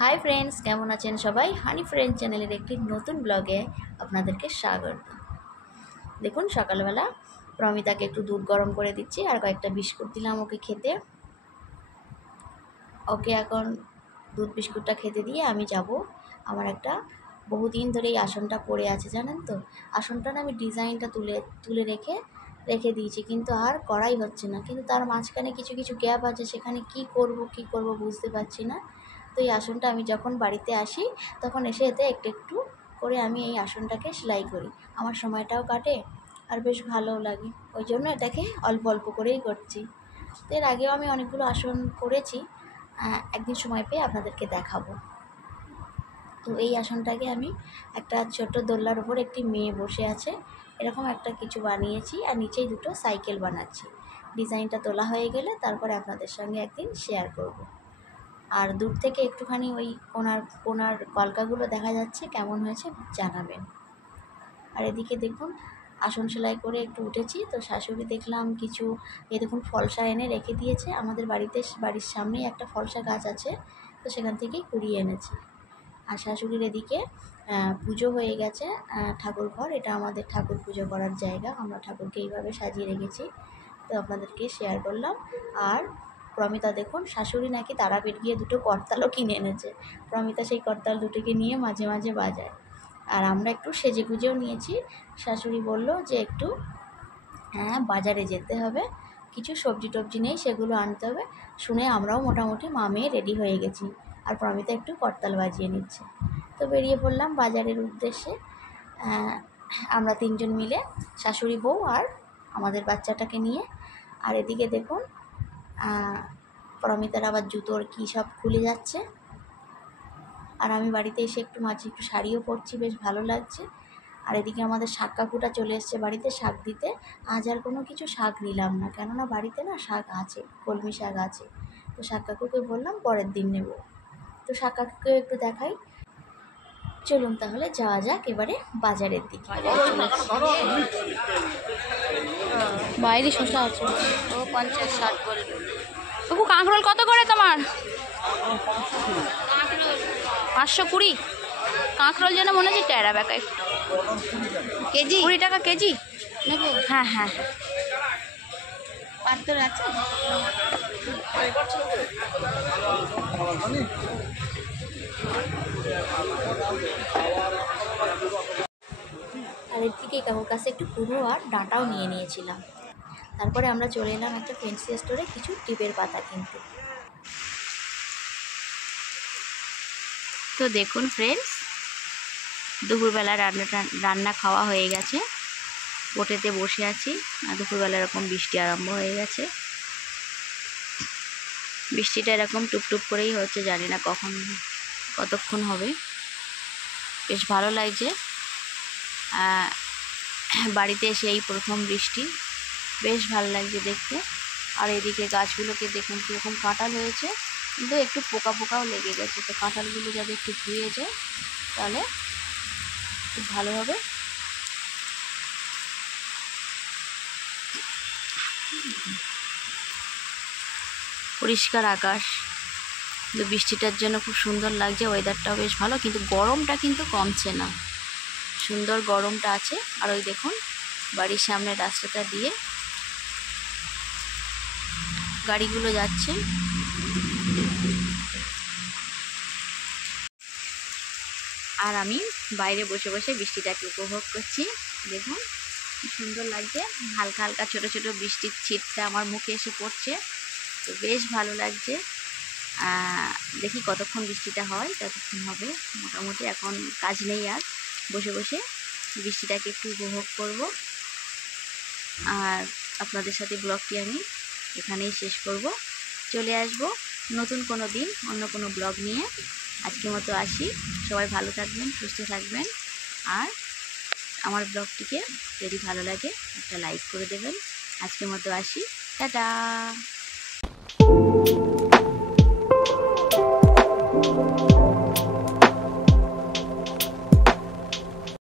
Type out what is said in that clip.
Hi friends, কেমন আছেন সবাই? হানি ফ্রেন্ড চ্যানেলের একটি নতুন ব্লগে আপনাদেরকে স্বাগত। দেখুন, সকালবেলা প্রমিতাকে একটু দুধ গরম করে দিচ্ছি আর কয়েকটা বিস্কুট দিলাম ওকে খেতে। ওকে এখন দুধ বিস্কুটটা খেতে দিয়ে আমি যাব। আমার একটা বহুদিন ধরে এই আসনটা পড়ে আছে, জানেন তো। আসনটা না আমি ডিজাইনটা তুলে রেখে দিয়েছি, কিন্তু আর করাই হচ্ছে না। কিন্তু তার মাঝখানে কিছু কিছু গ্যাপ আছে, সেখানে কি করব বুঝতে পারছি না। তো এই আসনটা আমি যখন বাড়িতে আসি তখন এসে এতে একটু একটু করে আমি এই আসনটাকে সেলাই করি। আমার সময়টাও কাটে আর বেশ ভালোও লাগে, ওই জন্য এটাকে অল্প অল্প করেই করছি। তো এর আগেও আমি অনেকগুলো আসন করেছি, একদিন সময় পেয়ে আপনাদেরকে দেখাবো। তো এই আসনটাকে আমি একটা ছোট্ট দোলনার উপর একটি মেয়ে বসে আছে এরকম একটা কিছু বানিয়েছি, আর নিচেই দুটো সাইকেল বানাচ্ছি। ডিজাইনটা তোলা হয়ে গেলে তারপরে আপনাদের সঙ্গে একদিন শেয়ার করব। আর দূর থেকে একটুখানি ওই কোনার কলকাগুলো দেখা যাচ্ছে, কেমন হয়েছে জানাবেন। আর এদিকে দেখুন, আসন সেলাই করে একটু উঠেছি, তো শাশুড়ি দেখলাম কিছু দেখুন ফলসা এনে রেখে দিয়েছে। আমাদের বাড়ির সামনেই একটা ফলসা গাছ আছে, তো সেখান থেকেই কুড়িয়ে এনেছি। আর শাশুড়ির এদিকে পুজো হয়ে গেছে, ঠাকুর ঘর, এটা আমাদের ঠাকুর পুজো করার জায়গা। আমরা ঠাকুরকে এইভাবে সাজিয়ে রেখেছি, তো আপনাদেরকে শেয়ার করলাম। আর প্রমিতা দেখুন, শাশুড়ি নাকি তারাপীঠ গিয়ে দুটো করতালও কিনে এনেছে। প্রমিতা সেই করতাল দুটোকে নিয়ে মাঝে মাঝে বাজায়। আর আমরা একটু সেজেগুজেও নিয়েছি। শাশুড়ি বলল যে একটু বাজারে যেতে হবে, কিছু সবজি টবজি নেই, সেগুলো আনতে হবে। শুনে আমরাও মোটামুটি মা মেয়ে রেডি হয়ে গেছি। আর প্রমিতা একটু করতাল বাজিয়ে নিচ্ছে। তো বেরিয়ে পড়লাম বাজারের উদ্দেশ্যে। আমরা তিনজন মিলে, শাশুড়ি, বউ আর আমাদের বাচ্চাটাকে নিয়ে। আর এদিকে দেখুন, প্রমিতার আবার জুতোর কী সব খুলে যাচ্ছে। আর আমি বাড়িতে এসে মাঝে একটু শাড়িও পরছি, বেশ ভালো লাগছে। আর এদিকে আমাদের শাক কাকুটা চলে এসছে বাড়িতে শাক দিতে। আজ আর কোনো কিছু শাক নিলাম না, কেননা বাড়িতে না শাক আছে, কলমি শাক আছে। তো শাক কাকুকে বললাম পরের দিন নেব। তো শাক কাকুকেও একটু দেখাই। চলুন তাহলে যাওয়া যাক এবারে বাজারের দিকে। বাইরে শসা আছে, ও 50-60 বলবে। তবু কাঁকরোল কত করে তোমার? 520। কাঁকরোল যেন মনে হচ্ছে টেরা বেকা, একটু কেজি 20 টাকা কেজি নেব। হ্যাঁ হ্যাঁ, পাত্র আছে। আর এর থেকে কাকুর কাছে একটু কুমড়ো আর ডাঁটাও নিয়ে নিয়েছিলাম। তারপরে আমরা চলে এলাম একটা ফ্যান্সি স্টোরে কিছু টিপের পাতা কিনতে। তো দেখুন ফ্রেন্ডস, দুপুরবেলা রান্না খাওয়া হয়ে গেছে, বোটেতে বসে আছি। আর দুপুরবেলা এরকম বৃষ্টি আরম্ভ হয়ে গেছে। বৃষ্টিটা এরকম টুপটুপ করেই হচ্ছে, জানি না কতক্ষণ হবে। বেশ ভালো লাগছে বাড়িতে এসে এই প্রথম বৃষ্টি, বেশ ভালো লাগছে দেখতে। আর এদিকে গাছগুলোকে দেখুন কীরকম কাঁঠাল হয়েছে, কিন্তু একটু পোকা পোকাও লেগে গেছে। তো কাঁঠালগুলো যাতে একটু ধুয়ে যায় তাহলে খুব ভালো হবে। পরিষ্কার আকাশ, কিন্তু বৃষ্টিটার জন্য খুব সুন্দর লাগছে। ওয়েদারটাও বেশ ভালো, কিন্তু গরমটা কিন্তু কমছে না, সুন্দর গরমটা আছে। আর ওই দেখুন বাড়ির সামনে রাস্তাটা দিয়ে গাড়িগুলো যাচ্ছে। আর আমি বাইরে বসে বসে বৃষ্টিটাকে উপভোগ করছি। দেখুন কি সুন্দর লাগছে, হালকা হালকা ছোট ছোট বৃষ্টির ছিটটা আমার মুখে এসে পড়ছে, তো বেশ ভালো লাগছে। দেখি কতক্ষণ বৃষ্টিটা হয়, ততক্ষণ হবে। মোটামুটি এখন কাজ নেই, আর বসে বসে বৃষ্টিটাকে একটু উপভোগ করব। আর আপনাদের সাথে ব্লগটি আমি এখানেই শেষ করব। চলে আসব নতুন কোনো দিন অন্য কোনো ব্লগ নিয়ে। আজকের মতো আসি, সবাই ভালো থাকবেন, সুস্থ থাকবেন। আর আমার ব্লগটিকে যদি ভালো লাগে একটা লাইক করে দেবেন। আজকের মতো আসি, টাটা।